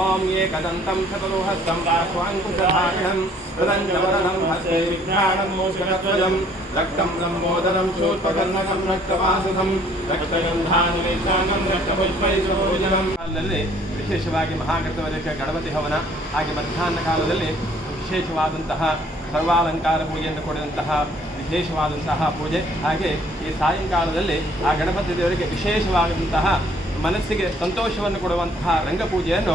ओम ये कदंतं चतुर्हस्तं बाह्वाङ्कुशभाषणं प्रदञ्जवदनं हस्ते विघ्नाणं मोचनध्वजं रक्तं लम्बोदरं शूर्पकर्णकं रक्तवासुधं रक्तगन्धानुलेपनं रक्तपुष्पैर्भोजनम् ಅಲ್ಲದೆ ವಿಶೇಷವಾಗಿ ಮಹಾಗಣಪತಿಯ ಗಣಪತಿ ಹವನ ಹಾಗೆ ಮಧ್ಯಾಹ್ನ ಕಾಲದಲ್ಲಿ ವಿಶೇಷವಾದಂತಹ ಸರ್ವಾಲಂಕಾರ ಪೂಜೆಯನ್ನು ಕೊಡುವಂತಹ ವಿಶೇಷವಾದಂತಹ ಪೂಜೆ ಹಾಗೆ ಈ ಸಾಯಂಕಾಲದಲ್ಲಿ ಆ ಗಣಪತಿ ದೇವರಿಗೆ ವಿಶೇಷವಾದಂತಹ ಮನಸ್ಸಿಗೆ ಸಂತೋಷವನ್ನು ಕೊಡುವಂತಹ ರಂಗಪೂಜೆಯನ್ನು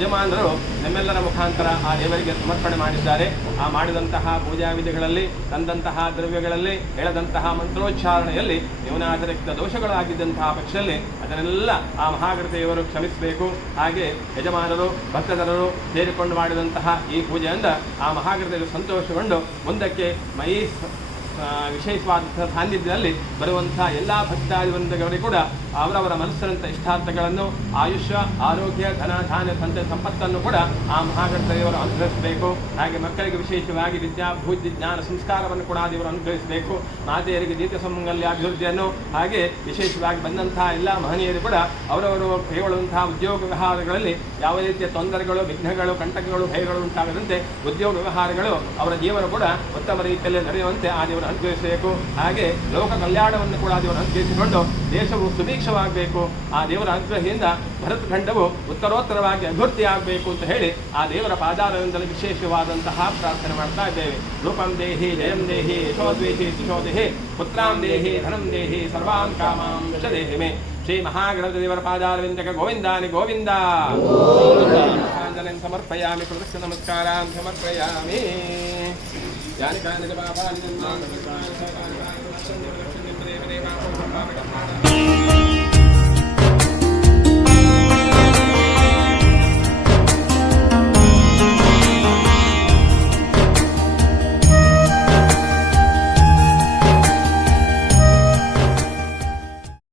ಯಜಮಾನರು ನಮ್ಮೆಲ್ಲರ ಮುಖಾಂತರ ಆ ದೇವರಿಗೆ ಸಮರ್ಪಣೆ ಮಾಡಿದ್ದಾರೆ. ಆ ಮಾಡಿದಂತಹ ಪೂಜಾ ವಿಧಿಗಳಲ್ಲಿ ತಂದಂತಹ ದ್ರವ್ಯಗಳಲ್ಲಿ ಹೇಳದಂತಹ ಮಂತ್ರೋಚ್ಚಾರಣೆಯಲ್ಲಿ ನ್ಯೂನಾತಿರಿಕ್ತ ದೋಷಗಳಾಗಿದ್ದಂತಹ ಪಕ್ಷದಲ್ಲಿ ಅದನ್ನೆಲ್ಲ ಆ ಮಹಾಗಣಪತಿಯವರು ಕ್ಷಮಿಸಬೇಕು. ಹಾಗೆ ಯಜಮಾನರು ಭಕ್ತಜನರು ಸೇರಿಕೊಂಡು ಮಾಡಿದಂತಹ ಈ ಪೂಜೆಯಿಂದ ಆ ಮಹಾಗಣಪತಿಯವರು ಸಂತೋಷಗೊಂಡು ಮುಂದಕ್ಕೆ ಮೈ ವಿಶೇಷವಾದ ಸಾನ್ನಿಧ್ಯದಲ್ಲಿ ಬರುವಂತಹ ಎಲ್ಲ ಭಕ್ತಾದಿವೃಂದಗಳಿಗೆ ಕೂಡ ಅವರವರ ಮನಸ್ಸಿನಂಥ ಇಷ್ಟಾರ್ಥಗಳನ್ನು ಆಯುಷ್ಯ ಆರೋಗ್ಯ ಧನ ಧಾನ್ಯ ಸಂಪತ್ತನ್ನು ಕೂಡ ಆ ಮಹಾಗಣಪತಿಯವರು ಅನುಗ್ರಹಿಸಬೇಕು. ಹಾಗೆ ಮಕ್ಕಳಿಗೆ ವಿಶೇಷವಾಗಿ ವಿದ್ಯಾ ಭೂತಿ ಜ್ಞಾನ ಸಂಸ್ಕಾರವನ್ನು ಕೂಡ ದೇವರು ಅನುಗ್ರಹಿಸಬೇಕು. ಮಾತೆಯರಿಗೆ ದೀರ್ಘ ಸುಮಂಗಲ್ಯ ಅಭಿವೃದ್ಧಿಯನ್ನು ಹಾಗೆ ವಿಶೇಷವಾಗಿ ಬಂದಂತಹ ಎಲ್ಲ ಮಹನೀಯರು ಕೂಡ ಅವರವರು ಕೈಗೊಳ್ಳುವಂತಹ ಉದ್ಯೋಗ ವ್ಯವಹಾರಗಳಲ್ಲಿ ಯಾವ ರೀತಿಯ ತೊಂದರೆಗಳು ವಿಘ್ನಗಳು ಕಂಟಕಗಳು ಭಯಗಳು ಉಂಟಾಗದಂತೆ ಉದ್ಯೋಗ ವ್ಯವಹಾರಗಳು ಅವರ ಜೀವನ ಕೂಡ ಉತ್ತಮ ರೀತಿಯಲ್ಲಿ ನಡೆಯುವಂತೆ ಆ ದೇವರು ಅನುಗ್ರಹಿಸಬೇಕು. ಹಾಗೆ ಲೋಕ ಕಲ್ಯಾಣವನ್ನು ಕೂಡ ದೇವರು ಅನುಗ್ರಹಿಸಿಕೊಂಡು ದೇಶವು ಸುಭೀಕ್ಷವಾಗಬೇಕು. ಆ ದೇವರ ಅನುಗ್ರಹದಿಂದ ಭರತ ಖಂಡವು ಉತ್ತರೋತ್ತರವಾಗಿ ಅಭಿವೃದ್ಧಿಯಾಗಬೇಕು ಅಂತ ಹೇಳಿ ಆ ದೇವರ ಪಾದಾರದಿಂದಲೇ ವಿಶೇಷವಾದಂತಹ ಪ್ರಾರ್ಥನೆ ಮಾಡ್ತಾ ಇದ್ದೇವೆ. ರೂಪಂ ದೇಹಿ ಜಯಂ ದೇಹಿ ಯಶೋದ್ವೇಹಿ ಸುಶೋದೇಹಿ ಪುತ್ರಾಂ ದೇಹಿ ಧನಂ ದೇಹಿ ಸರ್ವಾನ್ ಕಾಮಾಂ ಚ ದೇಹಿ ಮೇ. ಶ್ರೀ ಮಹಾಗಣಪತಿ ದೇವರ ಪಾದಾರವಿಂದಕ್ಕೆ ಗೋವಿಂದಾನಿ ಗೋವಿಂದ. ಸಮರ್ಪಯಾಮಿ ಪ್ರದಕ್ಷ ನಮಸ್ಕಾರಾಂ ಸಮರ್ಪಯಾಮಿ. ಯಾನಿ ಕಾನಿ ಪಾಪಾನಿ